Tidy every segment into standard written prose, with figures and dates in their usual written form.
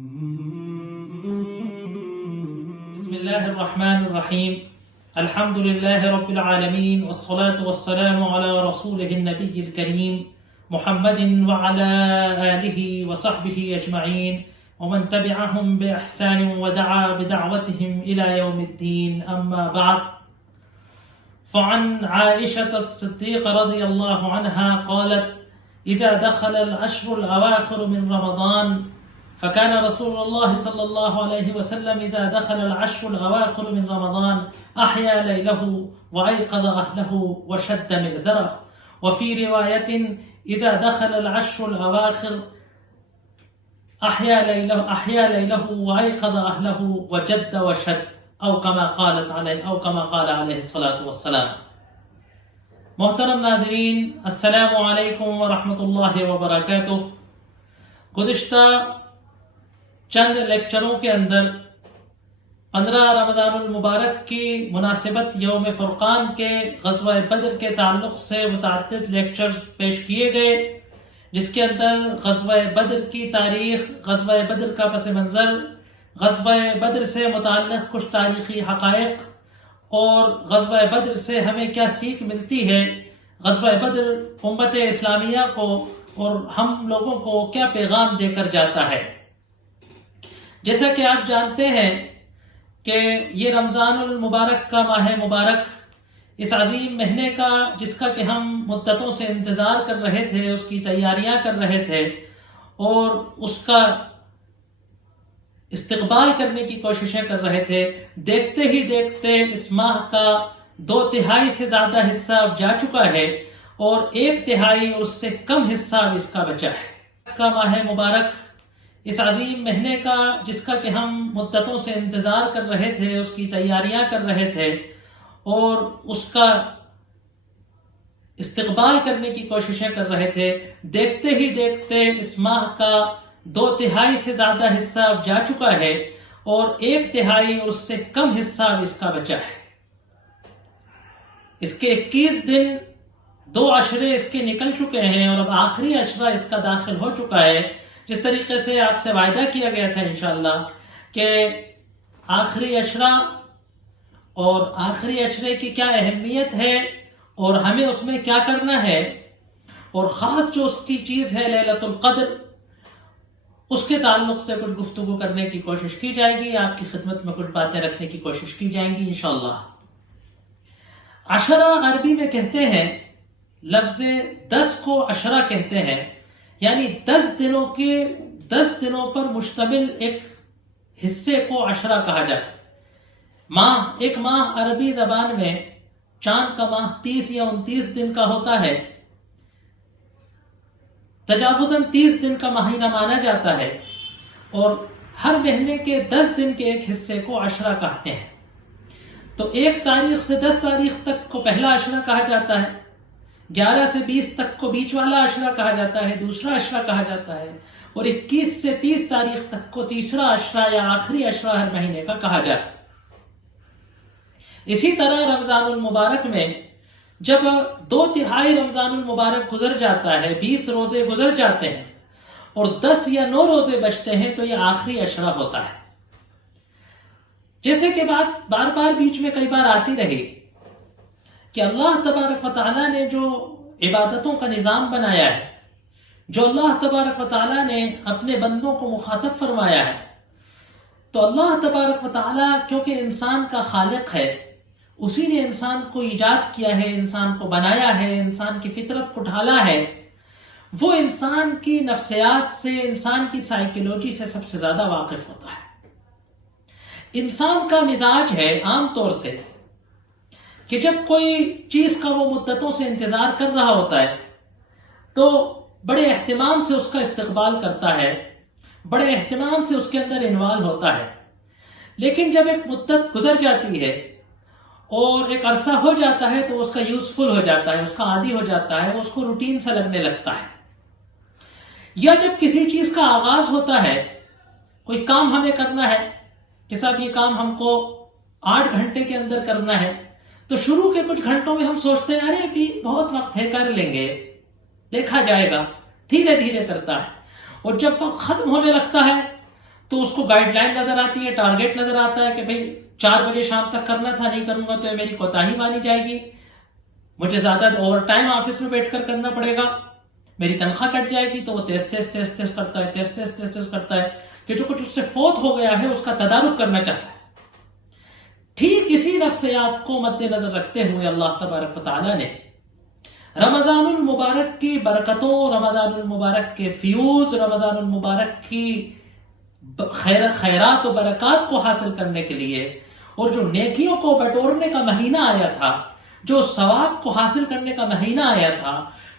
بسم الله الرحمن الرحيم. الحمد لله رب العالمين، والصلاة والسلام على رسوله النبي الكريم محمد وعلى آله وصحبه أجمعين ومن تبعهم بإحسان ودعا بدعوتهم إلى يوم الدين، أما بعد. فعن عائشة الصديقة رضي الله عنها قالت: إذا دخل العشر الأواخر من رمضان فكان رسول الله صلى الله عليه وسلم إذا دخل العشر الأواخر من رمضان أحيا ليله وأيقظ أهله وشد مئذره. وفي رواية: إذا دخل العشر الأواخر أحيا ليله وأيقظ أهله وجد وشد، أو كما قال عليه الصلاة والسلام. محترم ناظرین، السلام علیکم ورحمۃ اللہ وبرکاتہ. گزشتہ چند لیکچروں کے اندر 15 رمضان المبارک کی مناسبت یوم فرقان کے غزوہ بدر کے تعلق سے متعدد لیکچرز پیش کیے گئے، جس کے اندر غزوہ بدر کی تاریخ، غزوہ بدر کا پس منظر، غزوہ بدر سے متعلق کچھ تاریخی حقائق اور غزوہ بدر سے ہمیں کیا سیکھ ملتی ہے، غزوہ بدر امت اسلامیہ کو اور ہم لوگوں کو کیا پیغام دے کر جاتا ہے. جیسا کہ آپ جانتے ہیں کہ یہ رمضان المبارک کا ماہ مبارک، اس عظیم مہینے کا جس کا کہ ہم مدتوں سے انتظار کر رہے تھے، اس کی تیاریاں کر رہے تھے اور اس کا استقبال کرنے کی کوششیں کر رہے تھے، دیکھتے ہی دیکھتے اس ماہ کا 2/3 سے زیادہ حصہ اب جا چکا ہے اور 1/3 اور اس سے کم حصہ اب اس کا بچا ہے. کا ماہ مبارک، اس عظیم مہینے کا جس کا کہ ہم مدتوں سے انتظار کر رہے تھے، اس کی تیاریاں کر رہے تھے اور اس کا استقبال کرنے کی کوششیں کر رہے تھے، دیکھتے ہی دیکھتے اس ماہ کا 2/3 سے زیادہ حصہ اب جا چکا ہے اور 1/3 اور اس سے کم حصہ اب اس کا بچا ہے. اس کے 21 دن 2 عشرے اس کے نکل چکے ہیں اور اب آخری عشرہ اس کا داخل ہو چکا ہے. جس طریقے سے آپ سے وعدہ کیا گیا تھا انشاءاللہ کہ آخری عشرہ اور آخری عشرے کی کیا اہمیت ہے اور ہمیں اس میں کیا کرنا ہے، اور خاص جو اس کی چیز ہے لیلۃ القدر، اس کے تعلق سے کچھ گفتگو کرنے کی کوشش کی جائے گی، آپ کی خدمت میں کچھ باتیں رکھنے کی کوشش کی جائیں گی انشاءاللہ. عشرہ عربی میں کہتے ہیں، لفظ 10 کو عشرہ کہتے ہیں، یعنی 10 دنوں پر مشتمل ایک حصے کو عشرہ کہا جاتا ہے. ایک ماہ عربی زبان میں چاند کا ماہ 30 یا 29 دن کا ہوتا ہے، تجاوزاً 30 دن کا مہینہ مانا جاتا ہے اور ہر مہینے کے 10 دن کے ایک حصے کو عشرہ کہتے ہیں. تو 1 تاریخ سے 10 تاریخ تک کو پہلا عشرہ کہا جاتا ہے، 11 سے 20 تک کو بیچ والا عشرہ کہا جاتا ہے، دوسرا عشرہ کہا جاتا ہے، اور 21 سے 30 تاریخ تک کو تیسرا عشرہ یا آخری عشرہ ہر مہینے کا کہا جاتا ہے. اسی طرح رمضان المبارک میں جب 2/3 رمضان المبارک گزر جاتا ہے، 20 روزے گزر جاتے ہیں اور 10 یا 9 روزے بچتے ہیں، تو یہ آخری عشرہ ہوتا ہے. جیسے کہ بات بار بار بیچ میں کئی بار آتی رہی کہ اللہ تبارک و تعالیٰ نے جو عبادتوں کا نظام بنایا ہے، جو اللہ تبارک و تعالیٰ نے اپنے بندوں کو مخاطب فرمایا ہے، تو اللہ تبارک و تعالیٰ کیونکہ انسان کا خالق ہے، اسی نے انسان کو ایجاد کیا ہے، انسان کو بنایا ہے، انسان کی فطرت کو ڈھالا ہے، وہ انسان کی نفسیات سے، انسان کی سائیکولوجی سے سب سے زیادہ واقف ہوتا ہے. انسان کا مزاج ہے عام طور سے کہ جب کوئی چیز کا وہ مدتوں سے انتظار کر رہا ہوتا ہے تو بڑے اہتمام سے اس کا استقبال کرتا ہے، بڑے اہتمام سے اس کے اندر انوالو ہوتا ہے. لیکن جب ایک مدت گزر جاتی ہے اور ایک عرصہ ہو جاتا ہے تو اس کا یوزفل ہو جاتا ہے، اس کا عادی ہو جاتا ہے، اس کو روٹین سا لگنے لگتا ہے. یا جب کسی چیز کا آغاز ہوتا ہے، کوئی کام ہمیں کرنا ہے کہ صاحب یہ کام ہم کو 8 گھنٹے کے اندر کرنا ہے، تو شروع کے کچھ گھنٹوں میں ہم سوچتے ہیں ارے ابھی بہت وقت ہے، کر لیں گے، دیکھا جائے گا، دھیرے دھیرے کرتا ہے. اور جب وقت ختم ہونے لگتا ہے تو اس کو گائیڈ لائن نظر آتی ہے، ٹارگیٹ نظر آتا ہے کہ بھئی 4 بجے شام تک کرنا تھا، نہیں کروں گا تو یہ میری کوتاہی مانی جائے گی، مجھے زیادہ اوور ٹائم آفس میں بیٹھ کر کرنا پڑے گا، میری تنخواہ کٹ جائے گی. تو وہ تیز کرتا ہے، تیز کرتا ہے کہ جو کچھ اس سے فوت ہو گیا ہے اس کا تدارک کرنا چاہتا ہے. ٹھیک اسی نفسیات کو مد نظر رکھتے ہوئے اللہ تبارک و تعالیٰ نے رمضان المبارک کی برکتوں، رمضان المبارک کے فیوز، رمضان المبارک کی خیرات و برکات کو حاصل کرنے کے لیے، اور جو نیکیوں کو بٹورنے کا مہینہ آیا تھا، جو ثواب کو حاصل کرنے کا مہینہ آیا تھا،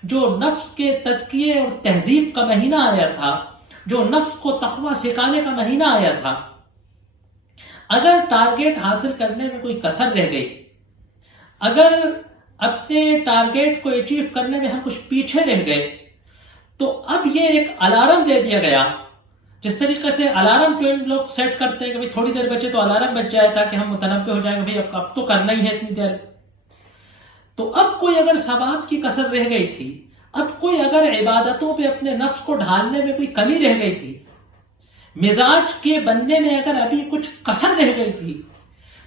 جو نفس کے تزکیے اور تہذیب کا مہینہ آیا تھا، جو نفس کو تقویٰ سکھانے کا مہینہ آیا تھا، اگر ٹارگیٹ حاصل کرنے میں کوئی کسر رہ گئی، اگر اپنے ٹارگیٹ کو اچیو کرنے میں ہم کچھ پیچھے رہ گئے، تو اب یہ ایک الارم دے دیا گیا. جس طریقے سے الارم لوگ سیٹ کرتے ہیں کہ تھوڑی دیر بچے تو الارم بچ جائے تاکہ ہم متنبہ ہو جائیں گے اب تو کرنا ہی ہے اتنی دیر. تو اب کوئی اگر ثواب کی کسر رہ گئی تھی، اب کوئی اگر عبادتوں پہ اپنے نفس کو ڈھالنے میں کوئی کمی رہ گئی تھی، مزاج کے بننے میں اگر ابھی کچھ کسر رہ گئی تھی،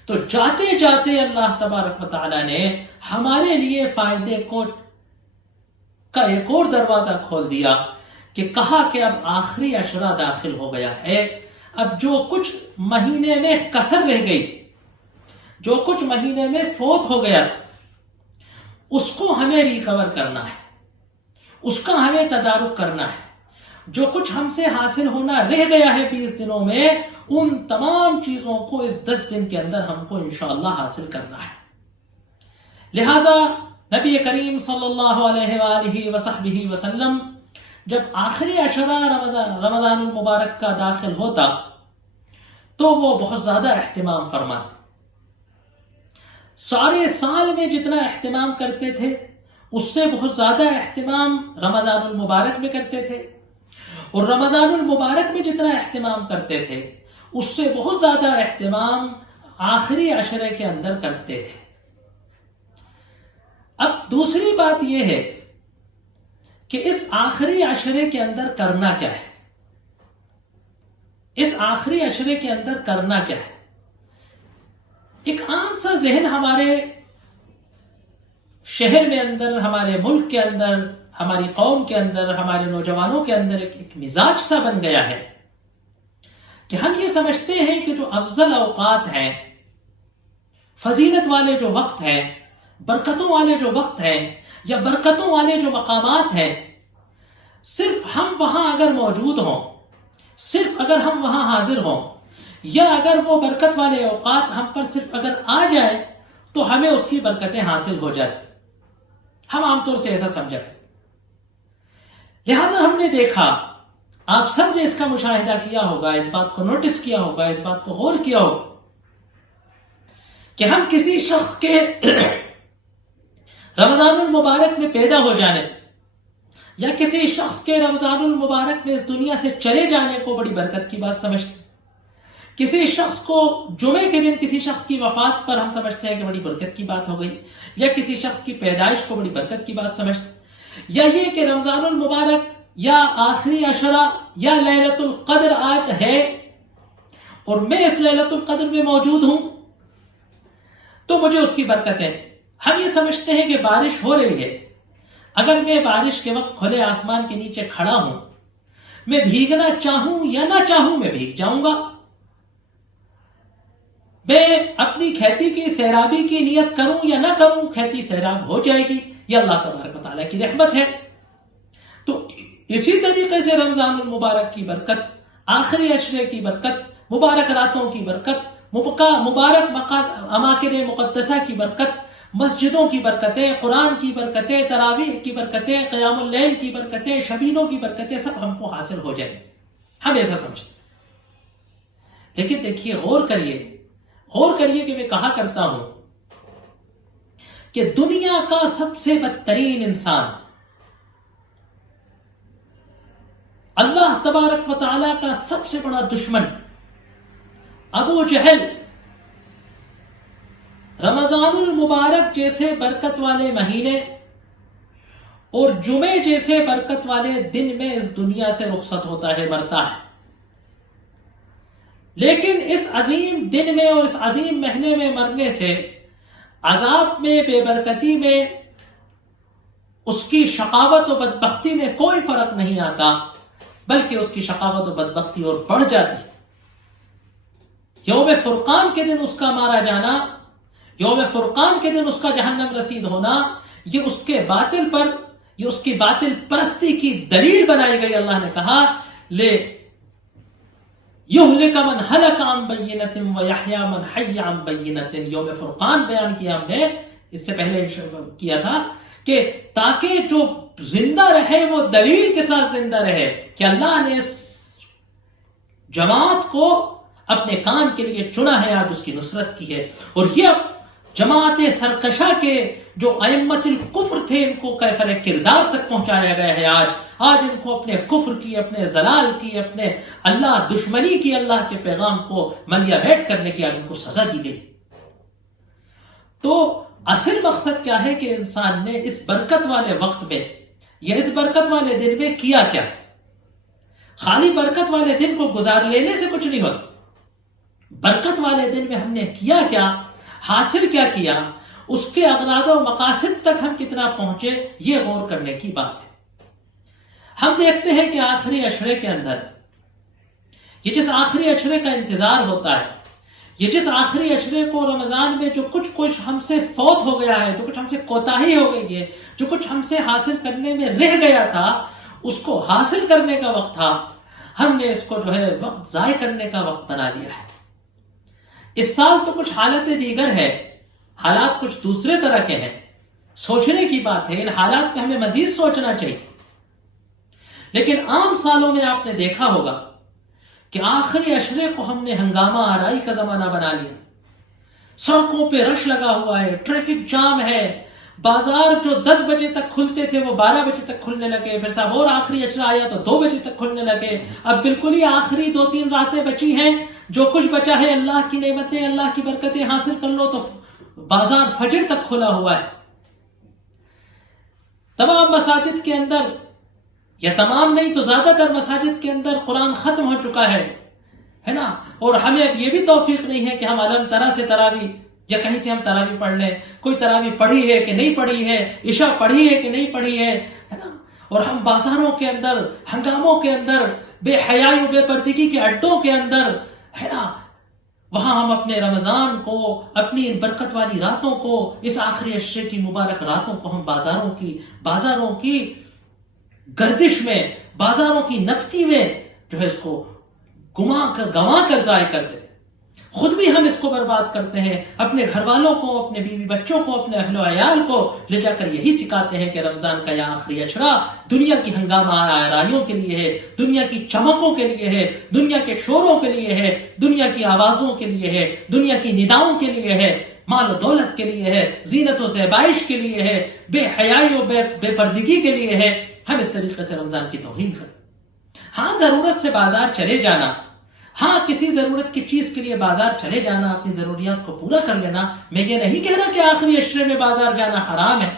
تو جاتے جاتے اللہ تبارک و تعالیٰ نے ہمارے لیے فائدے کا ایک اور دروازہ کھول دیا کہ کہا کہ اب آخری عشرہ داخل ہو گیا ہے، اب جو کچھ مہینے میں کسر رہ گئی تھی، جو کچھ مہینے میں فوت ہو گیا تھا، اس کو ہمیں ریکور کرنا ہے، اس کا ہمیں تدارک کرنا ہے. جو کچھ ہم سے حاصل ہونا رہ گیا ہے 20 دنوں میں، ان تمام چیزوں کو اس 10 دن کے اندر ہم کو انشاءاللہ حاصل کرنا ہے. لہذا نبی کریم صلی اللہ علیہ وآلہ وصحبہ وسلم جب آخری عشرہ رمضان المبارک کا داخل ہوتا تو وہ بہت زیادہ اہتمام فرماتے. سارے سال میں جتنا اہتمام کرتے تھے اس سے بہت زیادہ اہتمام رمضان المبارک میں کرتے تھے، اور رمضان المبارک میں جتنا اہتمام کرتے تھے اس سے بہت زیادہ اہتمام آخری عشرے کے اندر کرتے تھے. اب دوسری بات یہ ہے کہ اس آخری عشرے کے اندر کرنا کیا ہے، اس آخری عشرے کے اندر کرنا کیا ہے. ایک عام سا ذہن ہمارے شہر میں اندر، ہمارے ملک کے اندر، ہماری قوم کے اندر، ہمارے نوجوانوں کے اندر ایک مزاج سا بن گیا ہے کہ ہم یہ سمجھتے ہیں کہ جو افضل اوقات ہیں، فضیلت والے جو وقت ہیں، برکتوں والے جو وقت ہیں، یا برکتوں والے جو مقامات ہیں، صرف ہم وہاں اگر موجود ہوں، صرف اگر ہم وہاں حاضر ہوں، یا اگر وہ برکت والے اوقات ہم پر صرف اگر آ جائے تو ہمیں اس کی برکتیں حاصل ہو جاتی. ہم عام طور سے ایسا سمجھا. لہذا ہم نے دیکھا، آپ سب نے اس کا مشاہدہ کیا ہوگا، اس بات کو نوٹس کیا ہوگا، اس بات کو غور کیا ہوگا کہ ہم کسی شخص کے رمضان المبارک میں پیدا ہو جانے یا کسی شخص کے رمضان المبارک میں اس دنیا سے چلے جانے کو بڑی برکت کی بات سمجھتے. کسی شخص کو جمعے کے دن کسی شخص کی وفات پر ہم سمجھتے ہیں کہ بڑی برکت کی بات ہو گئی، یا کسی شخص کی پیدائش کو بڑی برکت کی بات سمجھتے، یا یہ کہ رمضان المبارک یا آخری عشرہ یا لیلۃ القدر آج ہے اور میں اس لیلۃ القدر میں موجود ہوں تو مجھے اس کی برکتیں. ہم یہ سمجھتے ہیں کہ بارش ہو رہی ہے، اگر میں بارش کے وقت کھلے آسمان کے نیچے کھڑا ہوں، میں بھیگنا چاہوں یا نہ چاہوں میں بھیگ جاؤں گا. میں اپنی کھیتی کی سیرابی کی نیت کروں یا نہ کروں، کھیتی سیراب ہو جائے گی، یہ اللہ تبارک و تعالیٰ کی رحمت ہے. تو اسی طریقے سے رمضان المبارک کی برکت، آخری عشرے کی برکت، مبارک راتوں کی برکت، مبارک اماکن مقدسہ کی برکت، مسجدوں کی برکتیں، قرآن کی برکتیں، تراویح کی برکتیں، قیام اللیل کی برکتیں، شبینوں کی برکتیں سب ہم کو حاصل ہو جائیں. ہم ایسا سمجھتے ہیں. لیکن دیکھیے، غور کریے کہ میں کہا کرتا ہوں کہ دنیا کا سب سے بدترین انسان، اللہ تبارک و تعالی کا سب سے بڑا دشمن ابو جہل، رمضان المبارک جیسے برکت والے مہینے اور جمعے جیسے برکت والے دن میں اس دنیا سے رخصت ہوتا ہے، مرتا ہے. لیکن اس عظیم دن میں اور اس عظیم مہینے میں مرنے سے عذاب میں، بے برکتی میں، اس کی شقاوت و بدبختی میں کوئی فرق نہیں آتا، بلکہ اس کی شقاوت و بدبختی اور بڑھ جاتی۔ یوم فرقان کے دن اس کا مارا جانا، یوم فرقان کے دن اس کا جہنم رسید ہونا، یہ اس کے باطل پر، یہ اس کی باطل پرستی کی دلیل بنائی گئی۔ اللہ نے کہا لے یہلک من ہلک عن بینۃ ویحیی من حی عن بینۃ۔ یوم فرقان بیان کیا ہم نے، اس سے پہلے کیا تھا کہ تاکہ جو زندہ رہے وہ دلیل کے ساتھ زندہ رہے کہ اللہ نے اس جماعت کو اپنے کام کے لیے چنا ہے، آج اس کی نصرت کی ہے۔ اور یہ جماعت سرکشہ کے جو ائمۃ الکفر تھے، ان کو کیفر کردار تک پہنچایا گیا ہے۔ آج ان کو اپنے کفر کی، اپنے زلال کی، اپنے اللہ دشمنی کی، اللہ کے پیغام کو ملیا بیٹ کرنے کی آج ان کو سزا دی گئی۔ تو اصل مقصد کیا ہے کہ انسان نے اس برکت والے وقت میں یا اس برکت والے دن میں کیا کیا؟ خالی برکت والے دن کو گزار لینے سے کچھ نہیں ہوتا۔ برکت والے دن میں ہم نے کیا کیا، حاصل کیا کیا، اس کے اغراض و مقاصد تک ہم کتنا پہنچے، یہ غور کرنے کی بات ہے۔ ہم دیکھتے ہیں کہ آخری عشرے کے اندر، یہ جس آخری عشرے کا انتظار ہوتا ہے، یہ جس آخری عشرے کو رمضان میں جو کچھ ہم سے فوت ہو گیا ہے، جو کچھ ہم سے کوتاہی ہو گئی ہے، جو کچھ ہم سے حاصل کرنے میں رہ گیا تھا، اس کو حاصل کرنے کا وقت تھا۔ ہم نے اس کو جو ہے وقت ضائع کرنے کا وقت بنا لیا ہے۔ اس سال تو کچھ حالت دیگر ہے، حالات کچھ دوسرے طرح کے ہیں، سوچنے کی بات ہے، ان حالات میں ہمیں مزید سوچنا چاہیے۔ لیکن عام سالوں میں آپ نے دیکھا ہوگا کہ آخری عشرے کو ہم نے ہنگامہ آرائی کا زمانہ بنا لیا۔ سڑکوں پہ رش لگا ہوا ہے، ٹریفک جام ہے، بازار جو 10 بجے تک کھلتے تھے وہ 12 بجے تک کھلنے لگے، پھر صاحب اور آخری عشرہ آیا تو 2 بجے تک کھلنے لگے۔ اب بالکل ہی آخری 2-3 راتیں بچی ہیں، جو کچھ بچا ہے اللہ کی نعمتیں، اللہ کی برکتیں حاصل کر لو، تو بازار فجر تک کھلا ہوا ہے۔ تمام مساجد کے اندر، یا تمام نہیں تو زیادہ تر مساجد کے اندر قرآن ختم ہو چکا ہے نا، اور ہمیں اب یہ بھی توفیق نہیں ہے کہ ہم علم طرح سے تراویح یا کہیں سے ہم تراویح پڑھ لیں۔ کوئی تراویح پڑھی ہے کہ نہیں پڑھی ہے، عشاء پڑھی ہے کہ نہیں پڑھی ہے نا، اور ہم بازاروں کے اندر، ہنگاموں کے اندر، بے حیائی و بے پردگی کے اڈوں کے اندر ہے نا، وہاں ہم اپنے رمضان کو، اپنی ان برکت والی راتوں کو، اس آخری عشرے کی مبارک راتوں کو ہم بازاروں کی گردش میں، بازاروں کی نکتی میں جو ہے اس کو گنوا کر ضائع کر دیتے، خود بھی ہم اس کو برباد کرتے ہیں، اپنے گھر والوں کو، اپنے بیوی بچوں کو، اپنے اہل و عیال کو لے جا کر یہی سکھاتے ہیں کہ رمضان کا یہ آخری عشرہ دنیا کی ہنگامہ آرائیوں کے لیے ہے، دنیا کی چمکوں کے لیے ہے، دنیا کے شوروں کے لیے ہے، دنیا کی آوازوں کے لیے ہے، دنیا کی نداؤں کے لیے ہے، مال و دولت کے لیے ہے، زینت و زیبائش کے لیے ہے، بے حیائی و بے پردگی کے لیے ہے۔ ہم اس طریقے سے رمضان کی توہین کرتے۔ ہاں، ضرورت سے بازار چلے جانا، ہاں کسی ضرورت کی چیز کے لیے بازار چلے جانا، اپنی ضروریات کو پورا کر لینا، میں یہ نہیں کہہ رہا کہ آخری عشرے میں بازار جانا حرام ہے،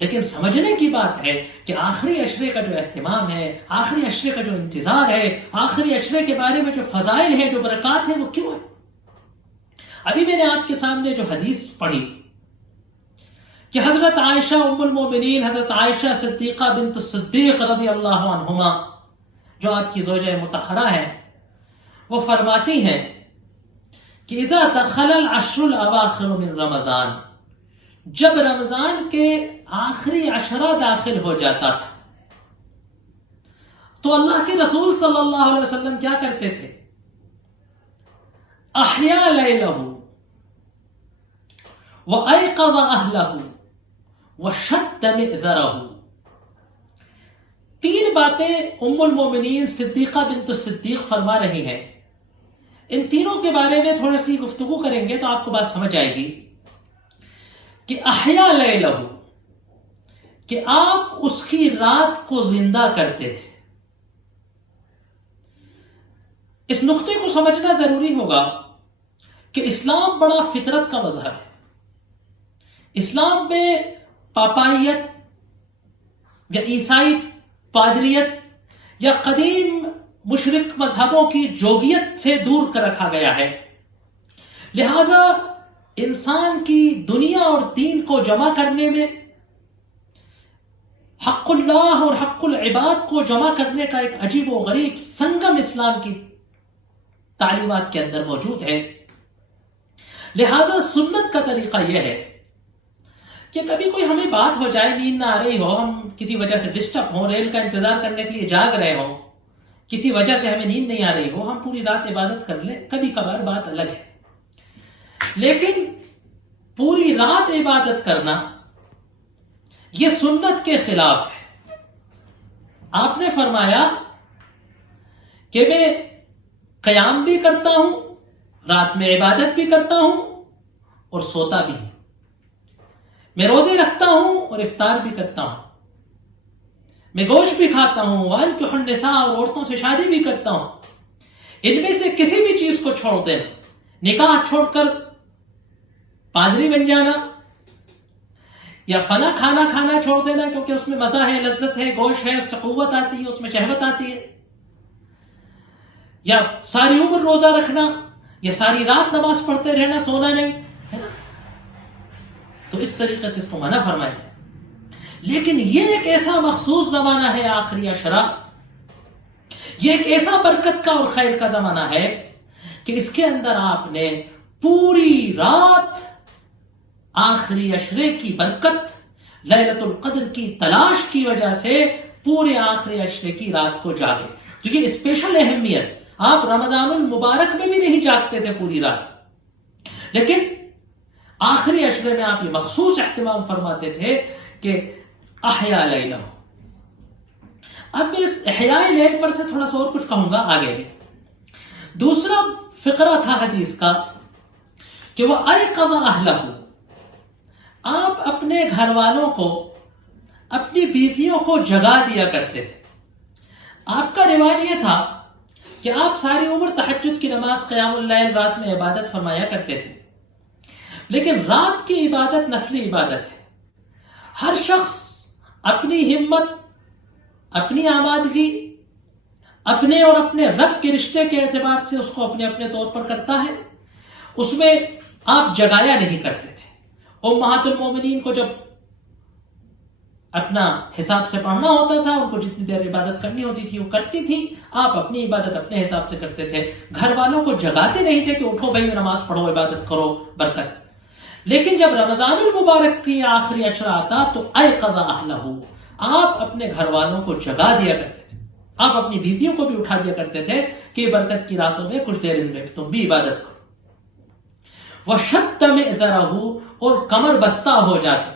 لیکن سمجھنے کی بات ہے کہ آخری عشرے کا جو اہتمام ہے، آخری عشرے کا جو انتظار ہے، آخری عشرے کے بارے میں جو فضائل ہیں، جو برکات ہیں، وہ کیوں ہے؟ ابھی میں نے آپ کے سامنے جو حدیث پڑھی کہ حضرت عائشہ ام المومنین، حضرت عائشہ صدیقہ بنت الصدیق رضی اللہ عنہما، جو آپ کی زوجہ مطہرہ ہیں، وہ فرماتی ہیں کہ اذا دخل العشر الاواخر من رمضان، جب رمضان کے آخری عشرہ داخل ہو جاتا تھا تو اللہ کے رسول صلی اللہ علیہ وسلم کیا کرتے تھے؟ احیا لیلہ وایقظ اہلہ وشد مئذرہ۔ 3 باتیں ام المومنین صدیقہ بنت الصدیق فرما رہی ہیں، ان تینوں کے بارے میں تھوڑی سی گفتگو کریں گے تو آپ کو بات سمجھ آئے گی کہ احیا لیلہ، کہ آپ اس کی رات کو زندہ کرتے تھے۔ اس نقطے کو سمجھنا ضروری ہوگا کہ اسلام بڑا فطرت کا مذہب ہے۔ اسلام میں پاپائیت یا عیسائی پادریت یا قدیم مشرک مذہبوں کی جوگیت سے دور کر رکھا گیا ہے. لہذا انسان کی دنیا اور دین کو جمع کرنے میں حق اللہ اور حق العباد کو جمع کرنے کا ایک عجیب و غریب سنگم اسلام کی تعلیمات کے اندر موجود ہے. لہذا سنت کا طریقہ یہ ہے کہ کبھی کوئی ہمیں بات ہو جائے، نیند نہ آ رہی ہو، ہم کسی وجہ سے ڈسٹرب ہوں، ریل کا انتظار کرنے کے لیے جاگ رہے ہوں، کسی وجہ سے ہمیں نیند نہیں آ رہی ہو، ہم پوری رات عبادت کر لیں، کبھی کبھار بات الگ ہے. لیکن پوری رات عبادت کرنا یہ سنت کے خلاف ہے. آپ نے فرمایا کہ میں قیام بھی کرتا ہوں، رات میں عبادت بھی کرتا ہوں اور سوتا بھی ہوں. میں روزے رکھتا ہوں اور افطار بھی کرتا ہوں. میں گوشت بھی کھاتا ہوں، وانکحوا النساء اور عورتوں سے شادی بھی کرتا ہوں. ان میں سے کسی بھی چیز کو چھوڑ دینا، نکاح چھوڑ کر پادری بن جانا، یا فنا کھانا کھانا چھوڑ دینا کیونکہ اس میں مزہ ہے، لذت ہے، گوشت ہے، اس سے قوت آتی ہے، اس میں شہوت آتی ہے، یا ساری عمر روزہ رکھنا، یا ساری رات نماز پڑھتے رہنا، سونا نہیں ہے نا. تو اس طریقے سے اس کو منع فرمائے. لیکن یہ ایک ایسا مخصوص زمانہ ہے آخری عشرہ، یہ ایک ایسا برکت کا اور خیر کا زمانہ ہے کہ اس کے اندر آپ نے پوری رات آخری عشرے کی برکت، لیلۃ القدر کی تلاش کی وجہ سے پورے آخری عشرے کی رات کو جاگے. تو یہ اسپیشل اہمیت، آپ رمضان المبارک میں بھی نہیں جاگتے تھے پوری رات، لیکن آخری عشرے میں آپ یہ مخصوص اہتمام فرماتے تھے کہ احیا لیلہ. اب میں اس احیاء لیل پر سے تھوڑا سا اور کچھ کہوں گا آگے بھی. دوسرا فقرہ تھا حدیث کا کہ وہ ایقظ اہلہ، آپ اپنے گھر والوں کو، اپنی بیویوں کو جگا دیا کرتے تھے. آپ کا رواج یہ تھا کہ آپ ساری عمر تہجد کی نماز، قیام اللیل، رات میں عبادت فرمایا کرتے تھے. لیکن رات کی عبادت نفلی عبادت ہے. ہر شخص اپنی ہمت، اپنی آمادگی، اپنے اور اپنے رب کے رشتے کے اعتبار سے اس کو اپنے اپنے طور پر کرتا ہے. اس میں آپ جگایا نہیں کرتے تھے. امہات المومنین کو جب اپنا حساب سے پڑھنا ہوتا تھا، ان کو جتنی دیر عبادت کرنی ہوتی تھی وہ کرتی تھی، آپ اپنی عبادت اپنے حساب سے کرتے تھے. گھر والوں کو جگاتے نہیں تھے کہ اٹھو بھائی نماز پڑھو، عبادت کرو، برکت. لیکن جب رمضان المبارک کی آخری عشرہ آتا تو ایقظ اہلہ، آپ اپنے گھر والوں کو جگا دیا کرتے تھے. آپ اپنی بیویوں کو بھی اٹھا دیا کرتے تھے کہ برکت کی راتوں میں کچھ دیر ان میں تم بھی عبادت کرو. وَشَدَّ مِئْذَرَهُ، اور کمر بستہ ہو جاتے.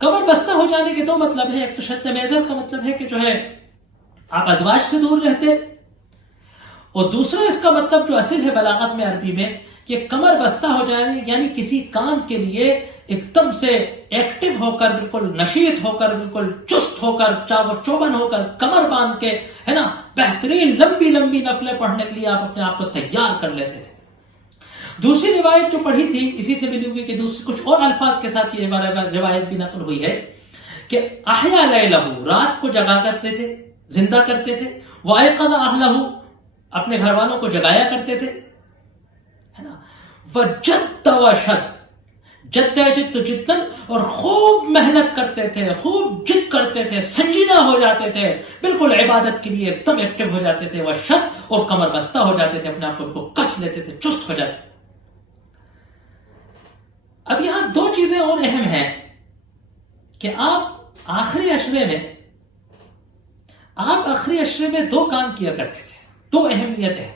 کمر بستہ ہو جانے کے دو مطلب ہیں. ایک تو شد میزر کا مطلب ہے کہ جو ہے آپ ازواج سے دور رہتے، اور دوسرا اس کا مطلب جو اصل ہے بلاغت میں، عربی میں، کہ کمر بستہ ہو جانے یعنی کسی کام کے لیے ایک دم سے ایکٹیو ہو کر، بالکل نشیط ہو کر، بالکل چست ہو کر، چاو چوبن ہو کر، کمر باندھ کے ہے نا، بہترین لمبی لمبی نفلیں پڑھنے کے لیے آپ اپنے آپ کو تیار کر لیتے تھے. دوسری روایت جو پڑھی تھی اسی سے ملی ہوئی کہ دوسری کچھ اور الفاظ کے ساتھ یہ روایت بھی نقل ہوئی ہے کہ احیا لیلہ، رات کو جگا کرتے تھے، زندہ کرتے تھے. وایقظ اہلہ، اپنے گھر والوں کو جگایا کرتے تھے، ہے نا. وجد وشد، جد جد جدن، اور خوب محنت کرتے تھے، خوب جد کرتے تھے، سنجیدہ ہو جاتے تھے، بالکل عبادت کے لیے ایک دم ایکٹیو ہو جاتے تھے. وشد، اور کمر بستہ ہو جاتے تھے، اپنے آپ کو کس لیتے تھے، چست ہو جاتے تھے. اب یہاں دو چیزیں اور اہم ہیں کہ آپ آخری عشرے میں دو کام کیا کرتے تھے. دو اہمیت ہے.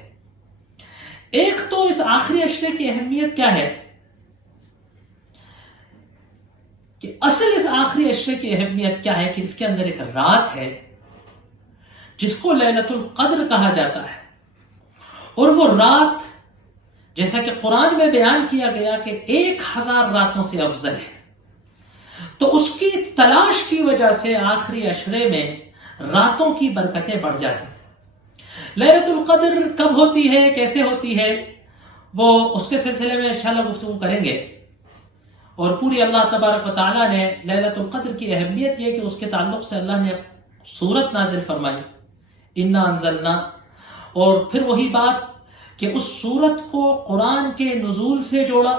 ایک تو اس آخری عشرے کی اہمیت کیا ہے کہ اصل اس آخری عشرے کی اہمیت کیا ہے کہ اس کے اندر ایک رات ہے جس کو لیلۃ القدر کہا جاتا ہے. اور وہ رات جیسا کہ قرآن میں بیان کیا گیا کہ 1000 راتوں سے افضل ہے. تو اس کی تلاش کی وجہ سے آخری عشرے میں راتوں کی برکتیں بڑھ جاتی ہیں. لیلۃ القدر کب ہوتی ہے، کیسے ہوتی ہے، وہ اس کے سلسلے میں انشاءاللہ گفتگو کریں گے. اور پوری اللہ تبارک و تعالیٰ نے لیلۃ القدر کی اہمیت یہ کہ اس کے تعلق سے اللہ نے سورت نازل فرمائی. انا انزلنا، اور پھر وہی بات کہ اس سورت کو قرآن کے نزول سے جوڑا،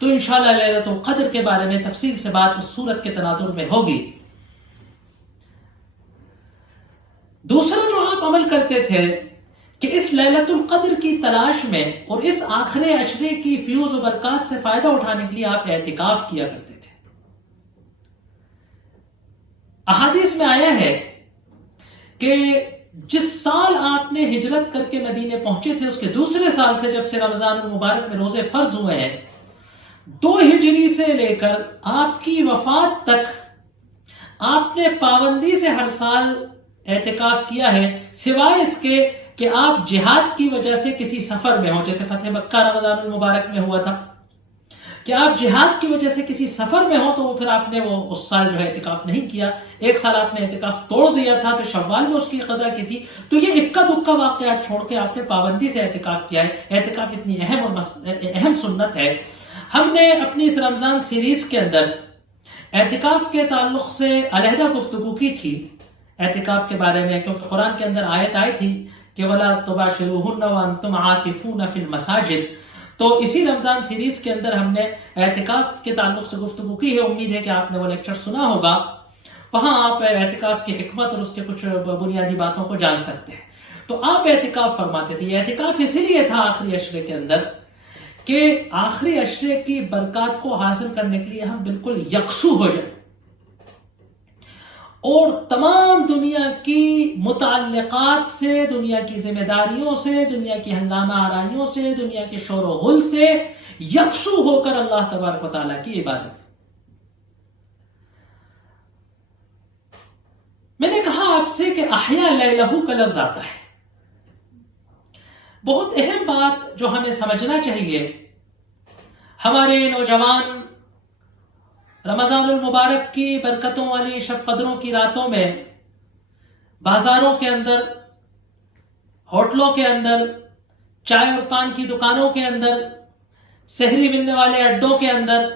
تو انشاءاللہ لیلۃ القدر کے بارے میں تفصیل سے بات اس سورت کے تناظر میں ہوگی۔ دوسرا جو آپ عمل کرتے تھے کہ اس لیلۃ القدر کی تلاش میں اور اس آخر عشرے کی فیوز و برکات سے فائدہ اٹھانے کے لیے آپ اعتکاف کیا کرتے تھے۔ احادیث میں آیا ہے کہ جس سال آپ نے ہجرت کر کے مدینے پہنچے تھے، اس کے دوسرے سال سے جب سے رمضان المبارک میں روزے فرض ہوئے ہیں، 2 ہجری سے لے کر آپ کی وفات تک آپ نے پابندی سے ہر سال اعتکاف کیا ہے، سوائے اس کے کہ آپ جہاد کی وجہ سے کسی سفر میں ہوں، جیسے فتح مکہ رمضان المبارک میں ہوا تھا کہ آپ جہاد کی وجہ سے کسی سفر میں ہوں، تو پھر آپ نے وہ اس سال جو ہے اعتکاف نہیں کیا، 1 سال آپ نے اعتکاف توڑ دیا تھا، پھر شوال میں اس کی قضا کی تھی۔ تو یہ اکا دکا واقعات چھوڑ کے آپ نے پابندی سے اعتکاف کیا ہے۔ اعتکاف اتنی اہم سنت ہے۔ ہم نے اپنی اس رمضان سیریز کے اندر اعتکاف کے تعلق سے علیحدہ گفتگو کی تھی اعتکاف کے بارے میں، کیونکہ قرآن کے اندر آیت آئی تھی کہ وَلَا تُبَاشِرُوهُنَّ وَأَنْتُمْ عَاكِفُونَ فِي الْمَسَاجِدِ۔ تو اسی رمضان سیریز کے اندر ہم نے اعتکاف کے تعلق سے گفتگو کی ہے، امید ہے کہ آپ نے وہ لیکچر سنا ہوگا، وہاں آپ اعتکاف کی حکمت اور اس کے کچھ بنیادی باتوں کو جان سکتے ہیں۔ تو آپ اعتکاف فرماتے تھے، یہ اعتکاف اسی لیے تھا آخری عشرے کے اندر کہ آخری عشرے کی برکات کو حاصل کرنے کے لیے ہم بالکل یکسو ہو جائیں اور تمام دنیا کی متعلقات سے، دنیا کی ذمہ داریوں سے، دنیا کی ہنگامہ آرائیوں سے، دنیا کے شور و غل سے یکسو ہو کر اللہ تبارک و تعالیٰ کی عبادت۔ میں نے کہا آپ سے کہ احیا لیلہ کا لفظ آتا ہے، بہت اہم بات جو ہمیں سمجھنا چاہیے۔ ہمارے نوجوان رمضان المبارک کی برکتوں والی شب قدروں کی راتوں میں بازاروں کے اندر، ہوٹلوں کے اندر، چائے اور پان کی دکانوں کے اندر، سحری ملنے والے اڈوں کے اندر،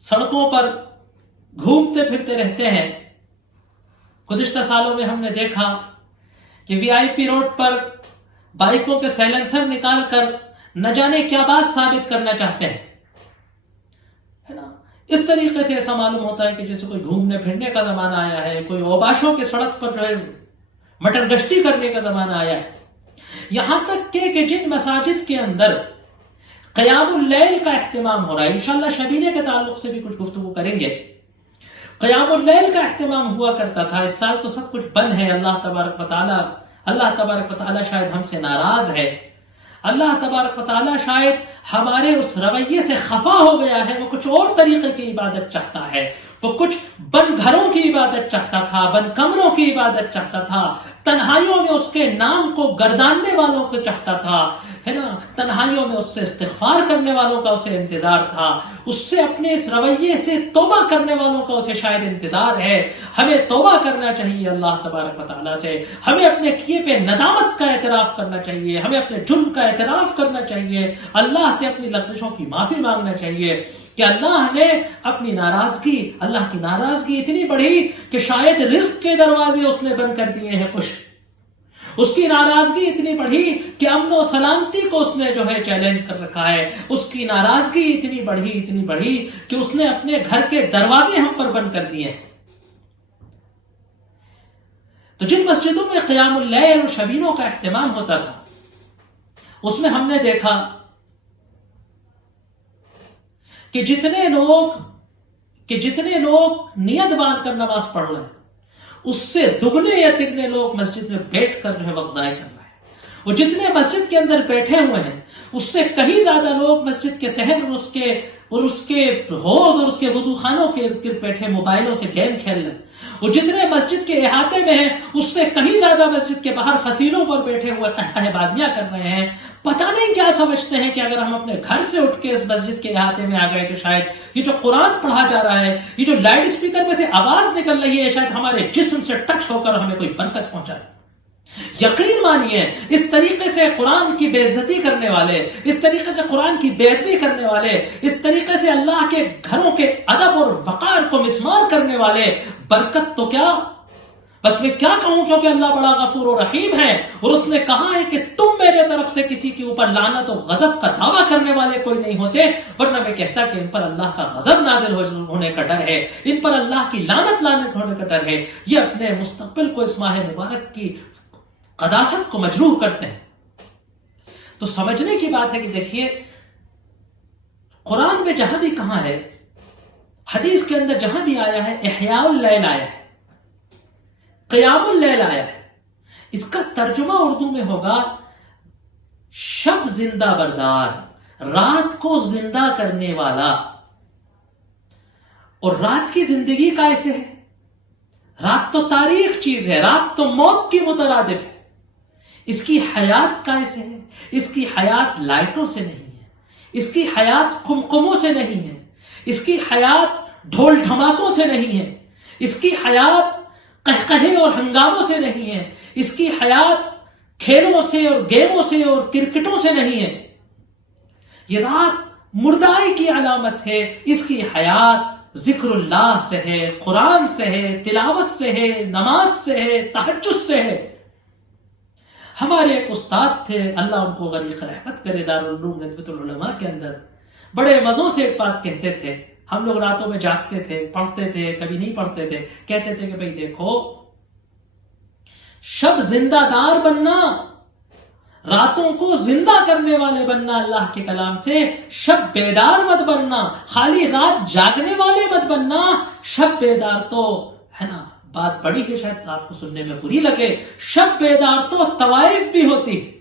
سڑکوں پر گھومتے پھرتے رہتے ہیں۔ گزشتہ سالوں میں ہم نے دیکھا کہ وی آئی پی روڈ پر بائکوں کے سائلنسر نکال کر نہ جانے کیا بات ثابت کرنا چاہتے ہیں، ہے نا؟ اس طریقے سے ایسا معلوم ہوتا ہے کہ جیسے کوئی گھومنے پھرنے کا زمانہ آیا ہے، کوئی اوباشوں کے سڑک پر جو ہے مٹر گشتی کرنے کا زمانہ آیا ہے۔ یہاں تک کہ جن مساجد کے اندر قیام اللیل کا اہتمام ہو رہا ہے، انشاءاللہ شبینے کے تعلق سے بھی کچھ گفتگو کریں گے، قیام اللیل کا اہتمام ہوا کرتا تھا، اس سال تو سب کچھ بند ہے۔ اللہ تبارک و تعالی شاید ہم سے ناراض ہے، اللہ تبارک و تعالی شاید ہمارے اس رویے سے خفا ہو گیا ہے، وہ کچھ اور طریقے کی عبادت چاہتا ہے، وہ کچھ بند گھروں کی عبادت چاہتا تھا، بند کمروں کی عبادت چاہتا تھا، تنہائیوں میں اس کے نام کو گرداننے والوں کو چاہتا تھا، ہے نا؟ تنہائیوں میں اس سے استغفار کرنے والوں کا اسے انتظار تھا، اس سے اپنے اس رویے سے توبہ کرنے والوں کا اسے شاید انتظار ہے۔ ہمیں توبہ کرنا چاہیے اللہ تبارک و تعالیٰ سے، ہمیں اپنے کیے پہ ندامت کا اعتراف کرنا چاہیے، ہمیں اپنے جرم کا اعتراف کرنا چاہیے، اللہ سے اپنی لغزشوں کی معافی مانگنا چاہیے کہ اللہ نے اپنی ناراضگی، اللہ کی ناراضگی اتنی بڑھی کہ شاید رزق کے دروازے اس نے بند کر دیے ہیں کچھ، اس کی ناراضگی اتنی بڑھی کہ امن و سلامتی کو اس نے جو ہے چیلنج کر رکھا ہے، اس کی ناراضگی اتنی بڑھی کہ اس نے اپنے گھر کے دروازے ہم پر بند کر دیے ہیں۔ تو جن مسجدوں میں قیام اللیل اور شبینوں کا اہتمام ہوتا تھا، اس میں ہم نے دیکھا کہ جتنے لوگ نیت باندھ کر نماز پڑھ رہے ہیں، اس سے دگنے یا تگنے لوگ مسجد میں بیٹھ کر جو ہے وقت ضائع کر رہے ہیں، اور جتنے مسجد کے اندر بیٹھے ہوئے ہیں اس سے کہیں زیادہ لوگ مسجد کے صحن اور اس کے حوض اور اس کے وضو خانوں کے ارد گرد بیٹھے موبائلوں سے گیم کھیل رہے ہیں، اور جتنے مسجد کے احاطے میں ہیں اس سے کہیں زیادہ مسجد کے باہر فصیلوں پر بیٹھے ہوئے قہقہے بازیاں کر رہے ہیں۔ پتہ نہیں کیا سمجھتے ہیں کہ اگر ہم اپنے گھر سے اٹھ کے اس مسجد کے احاطے میں آ گئے تو شاید یہ جو قرآن پڑھا جا رہا ہے، یہ جو لاؤڈ اسپیکر میں سے آواز نکل رہی ہے، شاید ہمارے جسم سے ٹچ ہو کر ہمیں کوئی برکت پہنچائے۔ یقین مانیے اس طریقے سے قرآن کی بے عزتی کرنے والے، اس طریقے سے قرآن کی بے ادبی کرنے والے، اس طریقے سے اللہ کے گھروں کے ادب اور وقار کو مسمار کرنے والے، برکت تو کیا، بس میں کیا کہوں، کیونکہ اللہ بڑا غفور و رحیم ہے، اور اس نے کہا ہے کہ تم میرے طرف سے کسی کے اوپر لعنت و غضب کا دعویٰ کرنے والے کوئی نہیں ہوتے، ورنہ میں کہتا کہ ان پر اللہ کا غضب نازل ہونے کا ڈر ہے، ان پر اللہ کی لعنت لعنت ہونے کا ڈر ہے۔ یہ اپنے مستقبل کو اس ماہ مبارک کی قداست کو مجروح کرتے ہیں۔ تو سمجھنے کی بات ہے کہ دیکھیے قرآن میں جہاں بھی کہاں ہے، حدیث کے اندر جہاں بھی آیا ہے احیاء اللیل آیا ہے، قیام اللیل آیا ہے، اس کا ترجمہ اردو میں ہوگا شب زندہ بردار، رات کو زندہ کرنے والا۔ اور رات کی زندگی کیسے ہے؟ رات تو تاریخ چیز ہے، رات تو موت کی مترادف ہے۔ اس کی حیات کیسے ہے؟ اس کی حیات لائٹوں سے نہیں ہے، اس کی حیات قمقموں سے نہیں ہے، اس کی حیات ڈھول دھماکوں سے نہیں ہے، اس کی حیات قہقہے اور ہنگاموں سے نہیں ہے، اس کی حیات کھیلوں سے اور گیموں سے اور کرکٹوں سے نہیں ہے۔ یہ رات مردائی کی علامت ہے، اس کی حیات ذکر اللہ سے ہے، قرآن سے ہے، تلاوت سے ہے، نماز سے ہے، تہجد سے ہے۔ ہمارے ایک استاد تھے، اللہ ان کو غریق رحمت کرے، دارالعلوم ندوۃ العلماء کے اندر بڑے مزوں سے ایک بات کہتے تھے۔ ہم لوگ راتوں میں جاگتے تھے، پڑھتے تھے، کبھی نہیں پڑھتے تھے، کہتے تھے کہ بھئی دیکھو، شب زندہ دار بننا، راتوں کو زندہ کرنے والے بننا اللہ کے کلام سے، شب بیدار مت بننا، خالی رات جاگنے والے مت بننا۔ شب بیدار تو ہے نا، بات بڑی ہے، شاید آپ کو سننے میں بری لگے، شب بیدار تو طوائف بھی ہوتی ہے،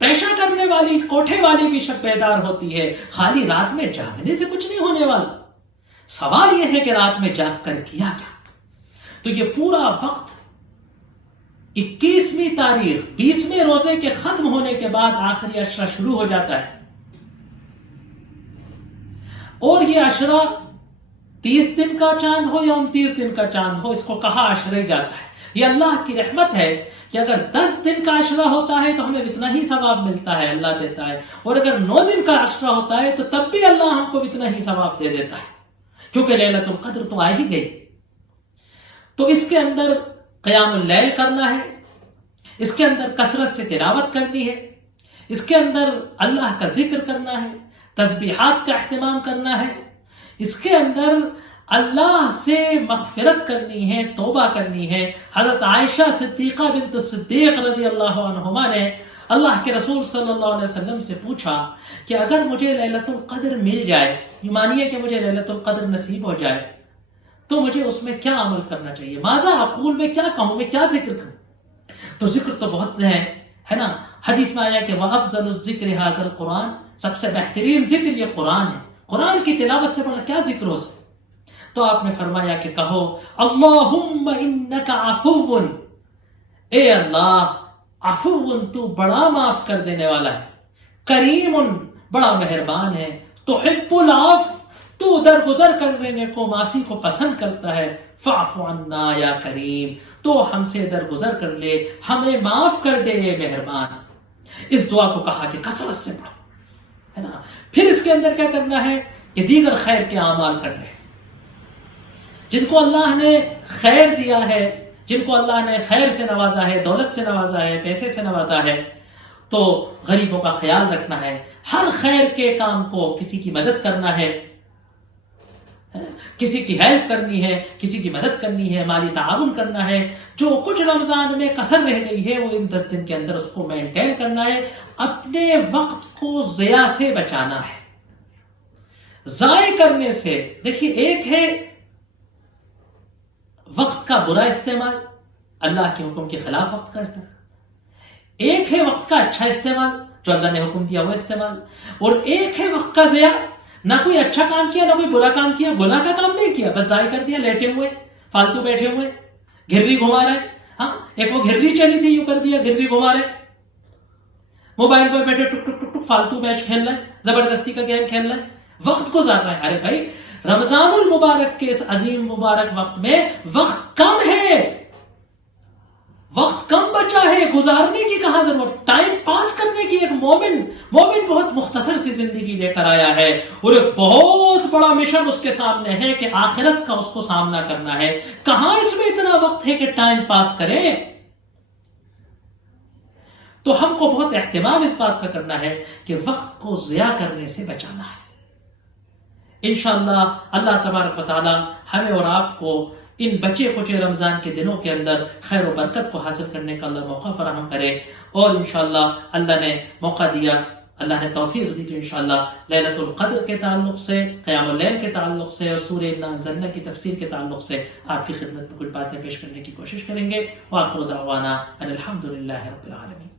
پیشہ کرنے والی، کوٹھے والی بھی شب بیدار ہوتی ہے۔ خالی رات میں جاگنے سے کچھ نہیں ہونے والا۔ سوال یہ ہے کہ رات میں جاگ کر کیا کیا؟ تو یہ پورا وقت 21ویں تاریخ 20ویں روزے کے ختم ہونے کے بعد آخری عشرہ شروع ہو جاتا ہے، اور یہ عشرہ 30 دن کا چاند ہو یا 29 دن کا چاند ہو، اس کو کہا عشرہ جاتا ہے۔ یہ اللہ کی رحمت ہے کہ اگر 10 دن کا عشرہ ہوتا ہے تو ہمیں اتنا ہی ثواب ملتا ہے، اللہ دیتا ہے، اور اگر 9 دن کا عشرہ ہوتا ہے تو تب بھی اللہ ہم کو اتنا ہی ثواب دے دیتا ہے، کیونکہ لیلۃ القدر تو آ ہی گئی۔ تو اس کے اندر قیام اللیل کرنا ہے، اس کے اندر کثرت سے تلاوت کرنی ہے، اس کے اندر اللہ کا ذکر کرنا ہے، تسبیحات کا اہتمام کرنا ہے، اس کے اندر اللہ سے مغفرت کرنی ہے، توبہ کرنی ہے۔ حضرت عائشہ صدیقہ بنت صدیق رضی اللہ عنہما نے اللہ کے رسول صلی اللہ علیہ وسلم سے پوچھا کہ اگر مجھے لیلۃ القدر مل جائے، یہ مانیے کہ مجھے لیلۃ القدر نصیب ہو جائے، تو مجھے اس میں کیا عمل کرنا چاہیے؟ ماذا اقول، میں کیا کہوں، میں کیا ذکر کروں؟ تو ذکر تو بہت ہے نا، حدیث میں آیا کہ وَأَفْضَلُ الذِّكْرِ هَذَا الْقُرْآنِ، سب سے بہترین ذکر یہ قرآن ہے، قرآن کی تلاوت سے بڑا کیا ذکر ہو سکتا؟ تو آپ نے فرمایا کہ کہو اللہم انک عفو، اے اللہ، عفو تو بڑا معاف کر دینے والا ہے، کریم بڑا مہربان ہے، تحب العفو تو درگزر کرنے کو، معافی کو پسند کرتا ہے، فاعف عنا یا کریم، تو ہم سے درگزر کر لے، ہمیں معاف کر دے اے مہربان۔ اس دعا کو کہا کہ کثرت سے پڑھو، ہے نا۔ پھر اس کے اندر کیا کرنا ہے کہ دیگر خیر کے اعمال کر لے، جن کو اللہ نے خیر دیا ہے، جن کو اللہ نے خیر سے نوازا ہے، دولت سے نوازا ہے، پیسے سے نوازا ہے، تو غریبوں کا خیال رکھنا ہے، ہر خیر کے کام کو، کسی کی مدد کرنا ہے، کسی کی ہیلپ کرنی ہے، کسی کی مدد کرنی ہے، مالی تعاون کرنا ہے۔ جو کچھ رمضان میں کسر رہ گئی ہے وہ ان 10 دن کے اندر اس کو مینٹین کرنا ہے، اپنے وقت کو ضیاع سے بچانا ہے، ضائع کرنے سے۔ دیکھیے، ایک ہے وقت کا برا استعمال، اللہ کے حکم کے خلاف وقت کا استعمال، ایک ہے وقت کا اچھا استعمال جو اللہ نے حکم دیا وہ استعمال، اور ایک ہے وقت کا ضیاع، نہ کوئی اچھا کام کیا، نہ کوئی برا کام کیا، گناہ کا کام نہیں کیا، بس ضائع کر دیا، لیٹے ہوئے، فالتو بیٹھے ہوئے، گھرری گھما رہے۔ ہاں، ایک وہ گھرری چلی تھی، یوں کر دیا، گھرری گھما رہے، موبائل پر بیٹھے ٹک ٹک ٹک ٹک فالتو میچ کھیل رہے، زبردستی کا گیم کھیل رہے، وقت کو ضائع ہے۔ ارے بھائی، رمضان المبارک کے اس عظیم مبارک وقت میں وقت کم ہے، وقت کم بچا ہے، گزارنے کی کہاں ضرورت، ٹائم پاس کرنے کی کہ ایک مومن بہت مختصر سی زندگی لے کر آیا ہے اور ایک بہت بڑا مشن اس کے سامنے ہے کہ آخرت کا اس کو سامنا کرنا ہے. کہاں اس میں اتنا وقت ہے کہ ٹائم پاس کرے؟ تو ہم کو بہت اہتمام اس بات کا کرنا ہے کہ وقت کو ضیاع کرنے سے بچانا ہے. انشاءاللہ اللہ تبارک و تعالی ہمیں اور آپ کو ان بچے کچے رمضان کے دنوں کے اندر خیر و برکت کو حاصل کرنے کا اللہ موقع فراہم کرے. اور انشاءاللہ اللہ نے موقع دیا، اللہ نے توفیق دی، تو انشاءاللہ لیلۃ القدر کے تعلق سے، قیام اللیل کے تعلق سے اور سورہ انا انزلنا کی تفسیر کے تعلق سے آپ کی خدمت میں کچھ باتیں پیش کرنے کی کوشش کریں گے. وآخر دعوانا ان الحمد للہ رب العالمین.